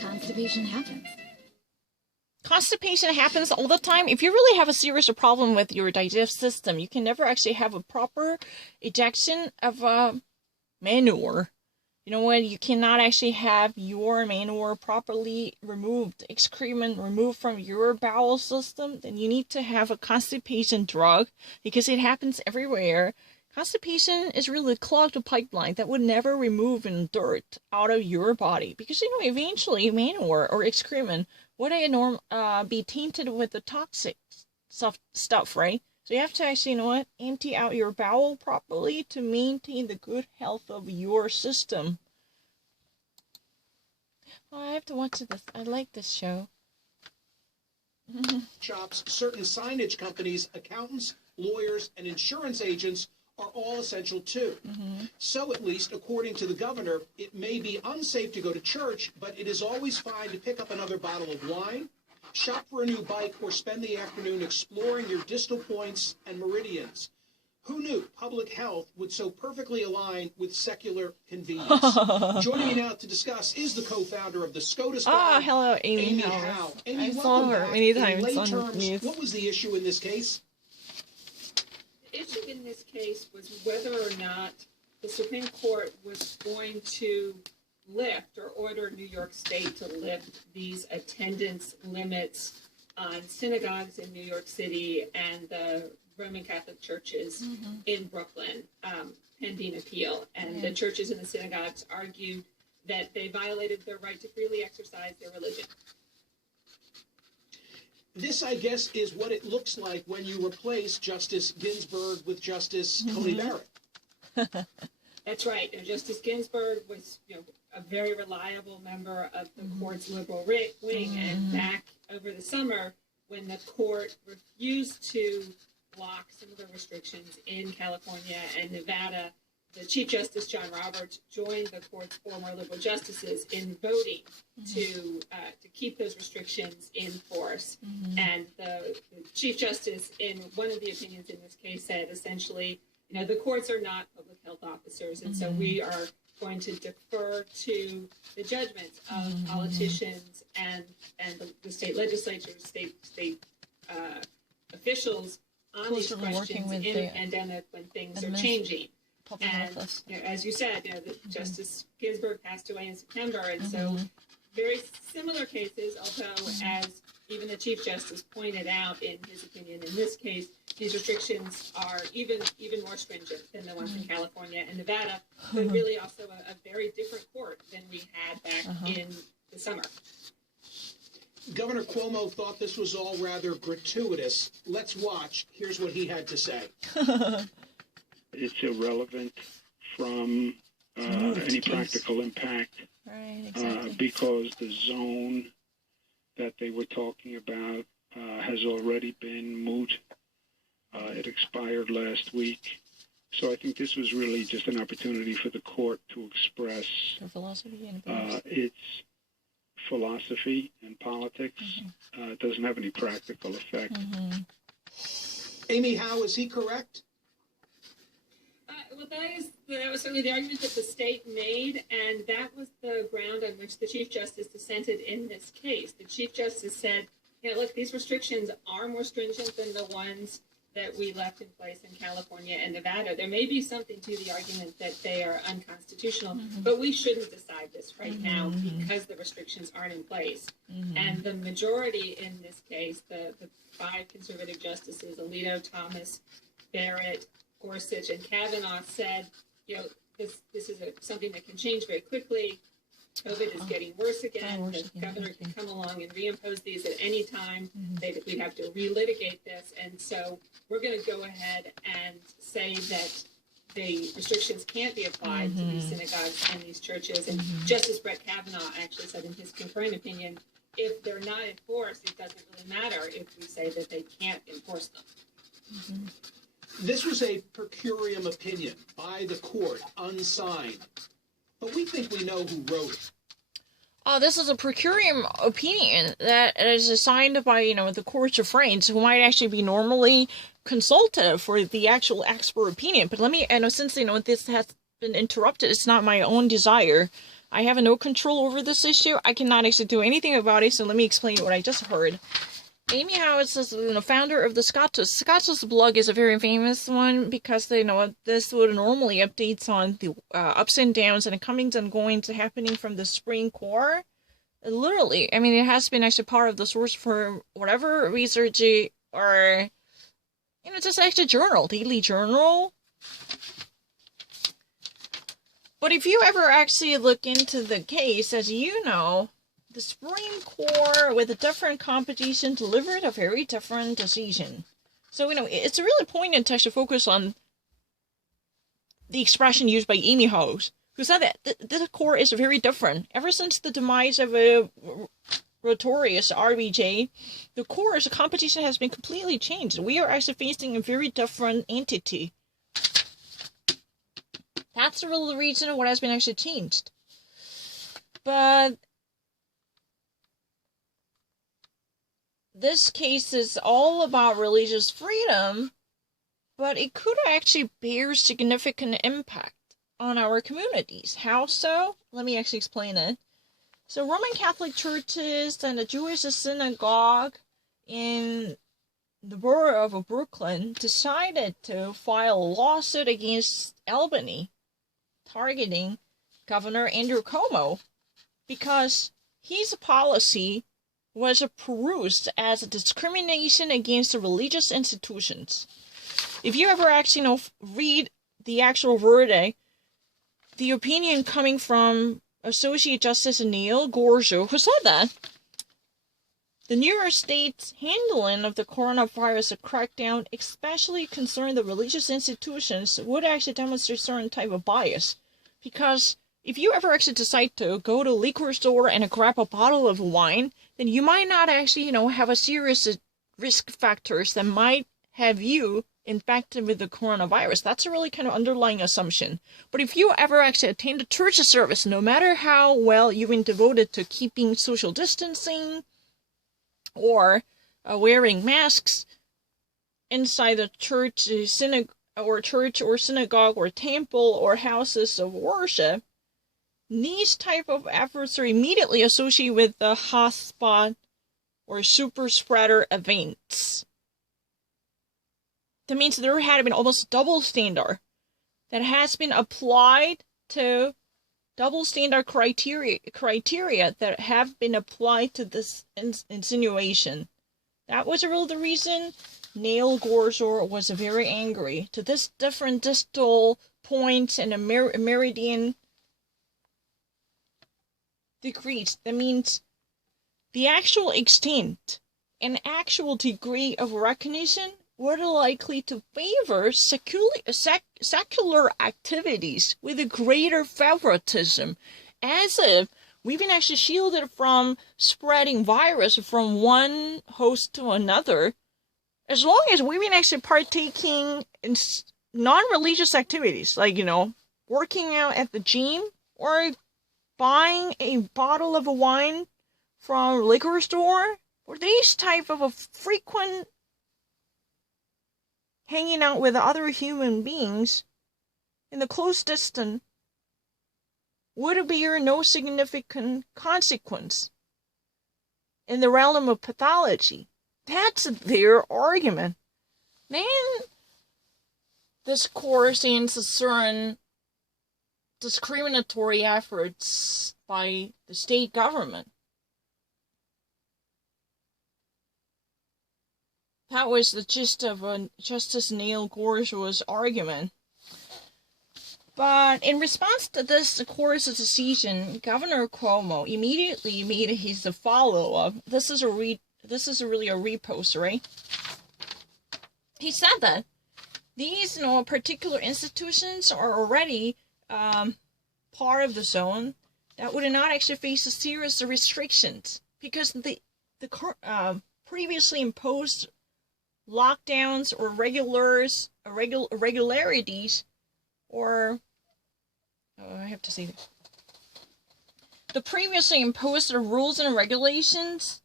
Constipation happens. Constipation happens all the time. If you really have a serious problem with your digestive system, you can never actually have a proper ejection of manure. You know what? You cannot actually have your manure properly removed, excrement removed from your bowel system. Then you need to have a constipation drug because it happens everywhere. Constipation is really clogged a pipeline that would never remove dirt out of your body because eventually manure or excrement would be tainted with the toxic stuff, right? So you have to actually, empty out your bowel properly to maintain the good health of your system. Oh, I have to watch this. I like this show. Shops, certain signage companies, accountants, lawyers, and insurance agents are all essential too. So at least, according to the governor, it may be unsafe to go to church, but it is always fine to pick up another bottle of wine, shop for a new bike, or spend the afternoon exploring your distal points and meridians. Who knew public health would so perfectly align with secular convenience? Joining me now to discuss is the co-founder of the SCOTUS. Hello, Amy Howe. Amy, I saw her many times on the news. What was the issue in this case? The issue in this case was whether or not the Supreme Court was going to lift or order New York State to lift these attendance limits on synagogues in New York City and the Roman Catholic churches in Brooklyn, pending appeal. And the churches and the synagogues argued that they violated their right to freely exercise their religion. This, I guess, is what it looks like when you replace Justice Ginsburg with Justice Tony Barrett. That's right. And Justice Ginsburg was, a very reliable member of the court's liberal wing. And back over the summer, when the court refused to block some of the restrictions in California and Nevada, the Chief Justice John Roberts joined the court's former liberal justices in voting to keep those restrictions in force. And the Chief Justice, in one of the opinions in this case, said essentially, the courts are not public health officers, and so we are going to defer to the judgments of politicians and the state legislatures, state officials on these questions in the pandemic when things are changing. And as you said, Justice Ginsburg passed away in September, and so very similar cases, although as even the Chief Justice pointed out in his opinion in this case, these restrictions are even more stringent than the ones in California and Nevada, but really also a very different court than we had back in the summer. Governor Cuomo thought this was all rather gratuitous. Let's watch. Here's what he had to say. It's irrelevant from any practical impact, right, exactly. Because the zone that they were talking about has already been moot. It expired last week. So I think this was really just an opportunity for the court to express its philosophy and politics. It doesn't have any practical effect. Amy Howe, is he correct? Well, that was certainly the argument that the state made, and that was the ground on which the Chief Justice dissented in this case. The Chief Justice said, look, these restrictions are more stringent than the ones that we left in place in California and Nevada. There may be something to the argument that they are unconstitutional, but we shouldn't decide this right now because the restrictions aren't in place. And the majority in this case, the 5 conservative justices, Alito, Thomas, Barrett, Gorsuch, and Kavanaugh, said, this is something that can change very quickly. COVID is getting worse again. The governor can come along and reimpose these at any time. We'd have to relitigate this. And so we're going to go ahead and say that the restrictions can't be applied to these synagogues and these churches. And Justice Brett Kavanaugh actually said in his concurring opinion, if they're not enforced, it doesn't really matter if we say that they can't enforce them. This was a per curiam opinion by the court, unsigned. But we think we know who wrote it. This is a per curiam opinion that is assigned by, the courts of friends who might actually be normally consultative for the actual expert opinion. But let me, since, this has been interrupted, it's not my own desire. I have no control over this issue. I cannot actually do anything about it, so let me explain what I just heard. Amy House is the founder of the Scottus. Scottus blog is a very famous one because this would normally updates on the ups and downs and the comings and goings happening from the Supreme Court. Literally, I mean, it has been actually part of the source for whatever research or just actually journal, daily journal. But if you ever actually look into the case, as you know, the Supreme Court, with a different competition, delivered a very different decision. So, it's really poignant to actually focus on the expression used by Amy House, who said that the court is very different. Ever since the demise of a notorious RBJ, the court's competition has been completely changed. We are actually facing a very different entity. That's the real reason of what has been actually changed. But this case is all about religious freedom, but it could actually bear significant impact on our communities. How so? Let me actually explain it. So Roman Catholic churches and the Jewish synagogue in the borough of Brooklyn decided to file a lawsuit against Albany, targeting Governor Andrew Cuomo, because his policy was perused as a discrimination against the religious institutions. If you ever actually read the actual verdict, the opinion coming from Associate Justice Neil Gorsuch, who said that the New York State's handling of the coronavirus crackdown, especially concerning the religious institutions, would actually demonstrate certain type of bias. Because if you ever actually decide to go to a liquor store and grab a bottle of wine, then you might not actually, have a serious risk factors that might have you infected with the coronavirus. That's a really kind of underlying assumption. But if you ever actually attend a church service, no matter how well you've been devoted to keeping social distancing or wearing masks inside the church, synagogue or temple or houses of worship, these type of efforts are immediately associated with the hotspot or super spreader events. That means there had been almost double standard that has been applied to double standard criteria that have been applied to this insinuation. That was really the reason Neil Gorsuch was very angry. To this different distal points and a meridian degrees. That means the actual extent and actual degree of recognition were likely to favor secular activities with a greater favoritism, as if we've been actually shielded from spreading virus from one host to another, as long as we've been actually partaking in non-religious activities, like, working out at the gym or buying a bottle of wine from a liquor store, or these type of a frequent hanging out with other human beings in the close distance would bear no significant consequence in the realm of pathology. That's their argument. Then this course ends certain discriminatory efforts by the state government. That was the gist of Justice Neil Gorsuch's argument. But in response to this court's decision, Governor Cuomo immediately made his follow-up. This is really a repost, right? He said that these particular institutions are already part of the zone that would not actually face serious restrictions, because the previously imposed lockdowns or irregularities, or I have to say this. The previously imposed rules and regulations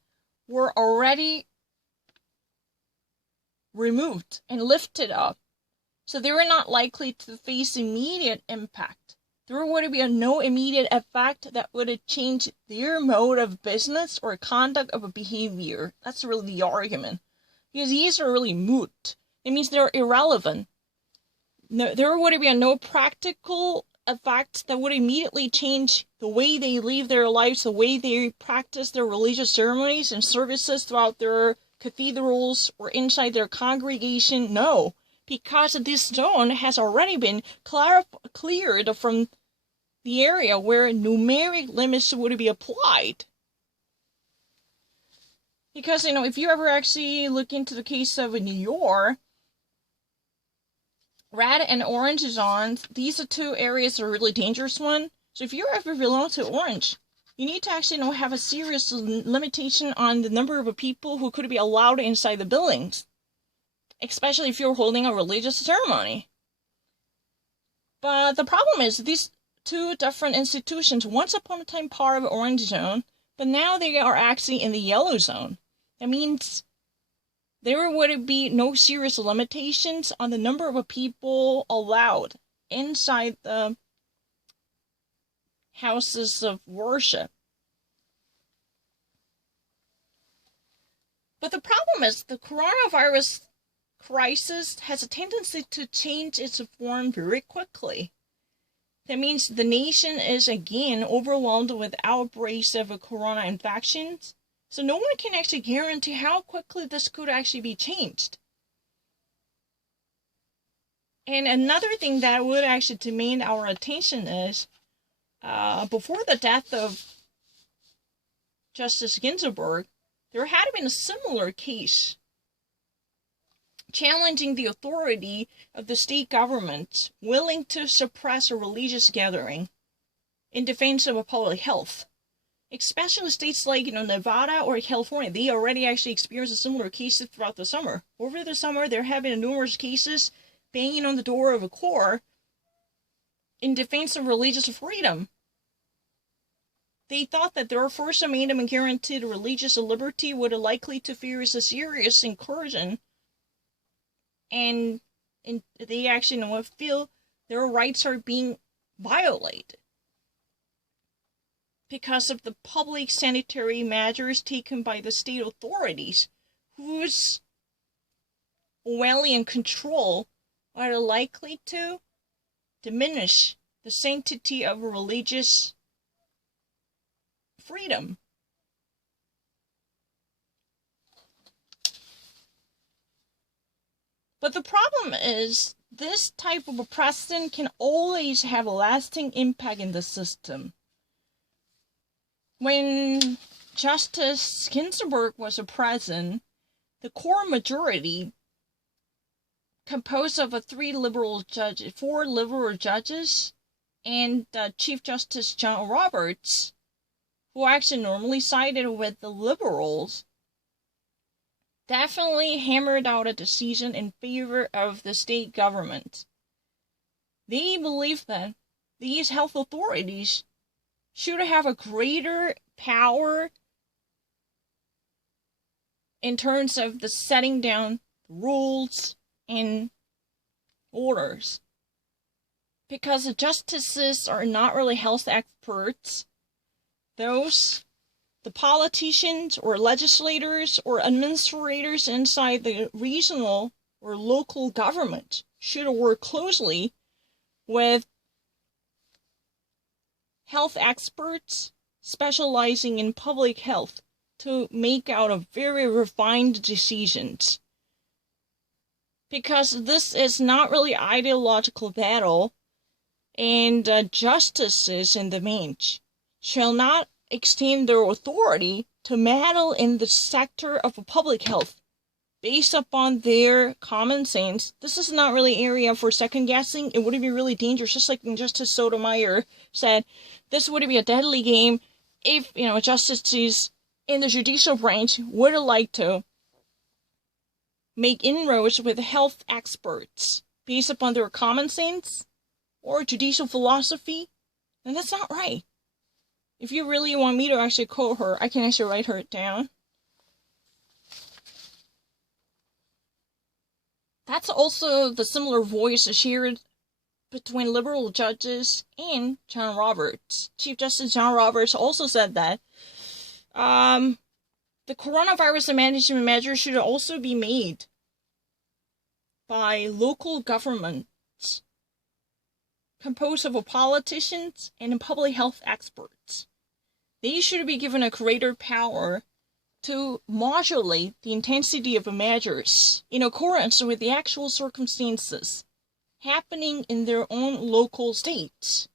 were already removed and lifted up, so they were not likely to face immediate impact. there would be no immediate effect that would change their mode of business or conduct of a behavior. That's really the argument. Because these are really moot. It means they're irrelevant. No, there would be no practical effect that would immediately change the way they live their lives, the way they practice their religious ceremonies and services throughout their cathedrals or inside their congregation. No, because this zone has already been cleared from the area where numeric limits would be applied. Because, if you ever actually look into the case of New York, red and orange zones, these are two areas that are really dangerous one. So if you ever belong to orange, you need to actually have a serious limitation on the number of people who could be allowed inside the buildings. Especially if you're holding a religious ceremony. But the problem is these two different institutions, once upon a time part of orange zone, but now they are actually in the yellow zone. That means there would be no serious limitations on the number of people allowed inside the houses of worship. But the problem is the coronavirus crisis has a tendency to change its form very quickly. That means the nation is again overwhelmed with outbreaks of corona infections. So no one can actually guarantee how quickly this could actually be changed. And another thing that would actually demand our attention is, before the death of Justice Ginsburg, there had been a similar case challenging the authority of the state government willing to suppress a religious gathering in defense of public health. Especially states like Nevada or California, they already actually experienced a similar cases throughout the summer. Over the summer, there have been numerous cases banging on the door of a court in defense of religious freedom. They thought that their First Amendment guaranteed religious liberty would likely to face a serious incursion, and they actually feel their rights are being violated because of the public sanitary measures taken by the state authorities, whose Orwellian control are likely to diminish the sanctity of religious freedom. But the problem is, this type of a precedent can always have a lasting impact in the system. When Justice Ginsburg was president, the core majority, composed of 4 liberal judges, and Chief Justice John Roberts, who actually normally sided with the liberals, definitely hammered out a decision in favor of the state government. They believe that these health authorities should have a greater power in terms of the setting down rules and orders. Because the justices are not really health experts. The politicians or legislators or administrators inside the regional or local government should work closely with health experts specializing in public health to make out a very refined decisions. Because this is not really ideological battle, and justices in the bench shall not extend their authority to meddle in the sector of public health based upon their common sense. This is not really area for second guessing. It would be really dangerous, just like Justice Sotomayor said. This would be a deadly game if, justices in the judicial branch would like to make inroads with health experts based upon their common sense or judicial philosophy. And that's not right. If you really want me to actually quote her, I can actually write her down. That's also the similar voice shared between liberal judges and John Roberts. Chief Justice John Roberts also said that the coronavirus management measures should also be made by local governments composed of politicians and public health experts. They should be given a greater power to modulate the intensity of measures in accordance with the actual circumstances happening in their own local states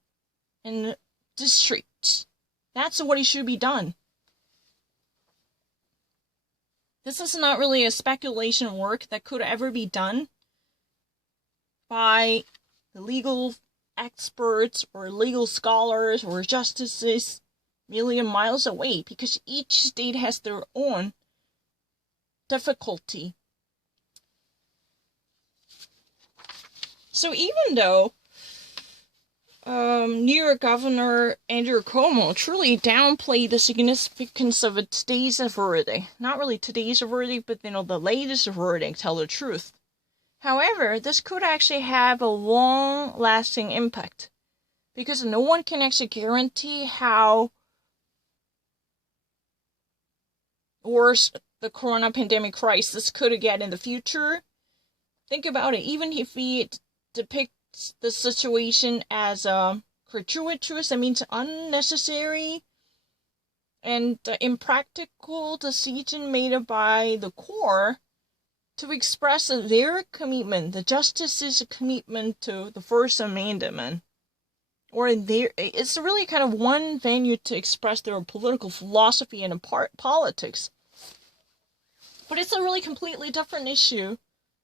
and districts. That's what it should be done. This is not really a speculation work that could ever be done by the legal experts or legal scholars or justices million miles away, because each state has their own difficulty. So even though New York Governor Andrew Cuomo truly downplayed the significance of today's verdict, not really today's verdict, but the latest verdict, tell the truth. However, this could actually have a long-lasting impact, because no one can actually guarantee how worse the corona pandemic crisis could get in the future. Think about it. Even if we depict the situation as gratuitous, that means unnecessary and impractical decision made by the court to express their commitment, the justice's commitment to the First Amendment, it's really kind of one venue to express their political philosophy and politics. But it's a really completely different issue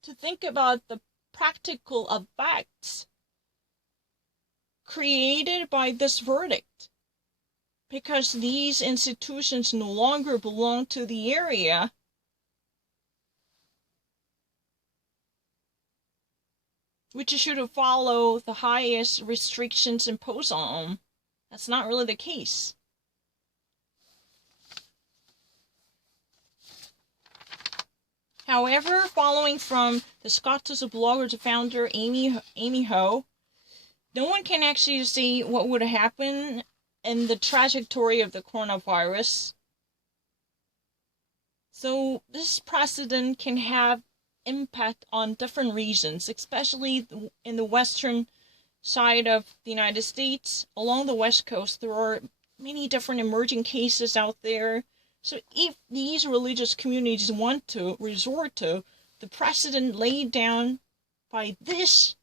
to think about the practical effects created by this verdict, because these institutions no longer belong to the area which should follow the highest restrictions imposed on them. That's not really the case. However, following from the Scottish blogger founder Amy Ho, no one can actually see what would happen in the trajectory of the coronavirus. So this precedent can have impact on different regions, especially in the western side of the United States. Along the West Coast, there are many different emerging cases out there. So if these religious communities want to resort to the precedent laid down by this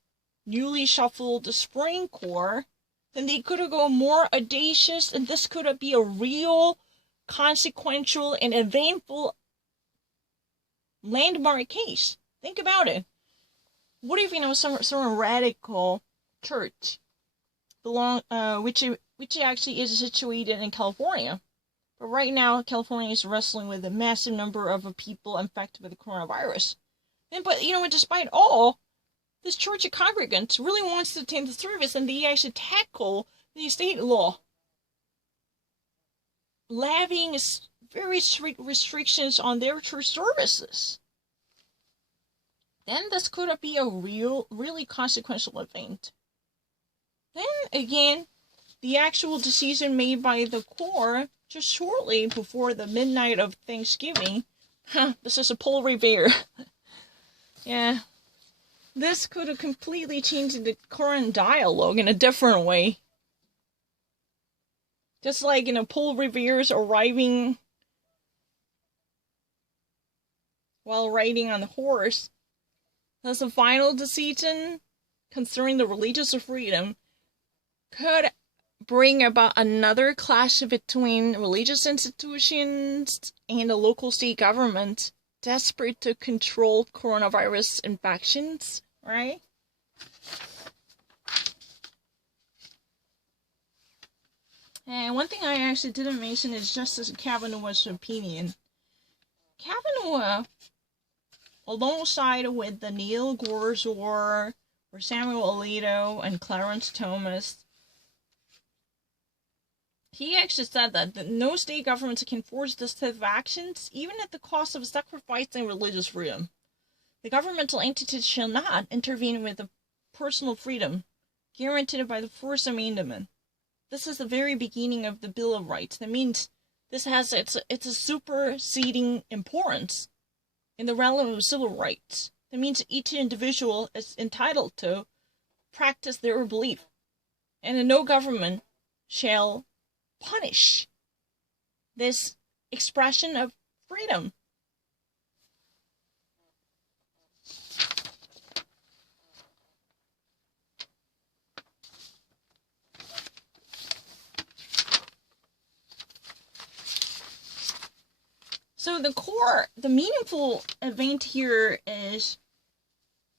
newly shuffled Supreme Court, then they could go more audacious, and this could be a real, consequential, and eventful landmark case. Think about it. What if some radical church which actually is situated in California, but right now California is wrestling with a massive number of people infected with the coronavirus. But despite all, this church of congregants really wants to attend the service, and they actually tackle the state law, levying very strict restrictions on their church services. Then this could be a really consequential event. Then again, the actual decision made by the court just shortly before the midnight of Thanksgiving. This is a Paul Revere. Yeah. This could have completely changed the current dialogue in a different way. Just like, Paul Revere's arriving while riding on the horse. Thus, a final decision concerning the religious freedom could bring about another clash between religious institutions and the local state government desperate to control coronavirus infections, right? And one thing I actually didn't mention is Justice Kavanaugh's opinion. Kavanaugh, alongside with the Neil Gorsuch or Samuel Alito and Clarence Thomas, he actually said that no state government can force this type of actions, even at the cost of sacrificing religious freedom. The governmental entities shall not intervene with the personal freedom guaranteed by the First Amendment. This is the very beginning of the Bill of Rights. That means this has it's a superseding importance in the realm of civil rights. That means each individual is entitled to practice their belief, and no government shall punish this expression of freedom. So the meaningful event here is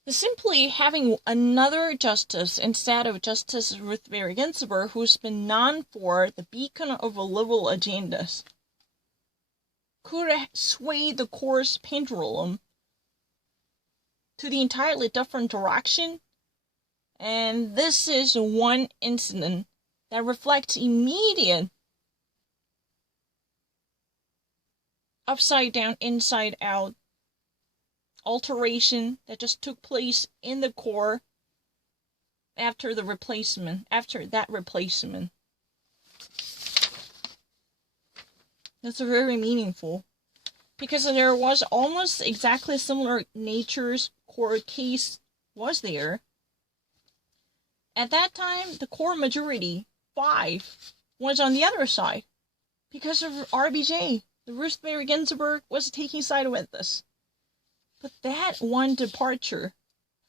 simply having another justice instead of Justice Ruth Bader Ginsburg, who's been known for the beacon of liberal agendas, could sway the court's pendulum to the entirely different direction. And this is one incident that reflects immediate upside down, inside out alteration that just took place in the core after that replacement. That's very meaningful, because there was almost exactly similar nature's court case was there. At that time, the core majority, 5, was on the other side because of RBJ. The Ruth Bader Ginsburg was taking side with this. But that one departure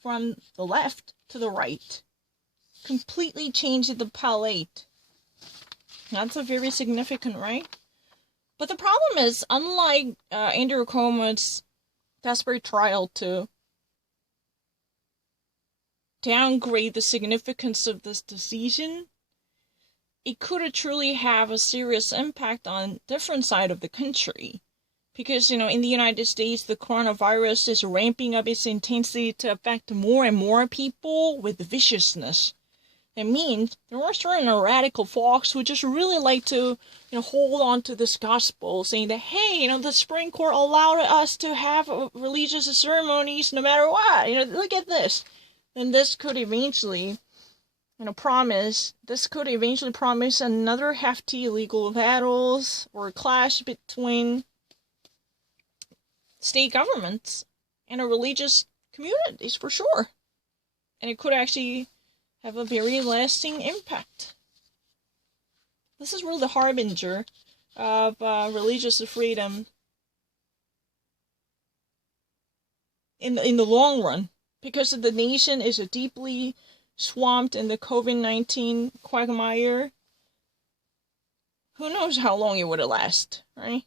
from the left to the right completely changed the palette. That's a very significant, right? But the problem is, unlike Andrew Cuomo's desperate trial to downgrade the significance of this decision, it could truly have a serious impact on different side of the country. Because, in the United States, the coronavirus is ramping up its intensity to affect more and more people with viciousness. It means there are certain radical folks who just really like to, hold on to this gospel, saying that, hey, the Supreme Court allowed us to have religious ceremonies no matter what. Look at this. And this could eventually promise another hefty illegal battles or clash between state governments and religious communities, for sure. And it could actually have a very lasting impact. This is really the harbinger of religious freedom in the long run, because the nation is deeply swamped in the COVID-19 quagmire. Who knows how long it would last, right?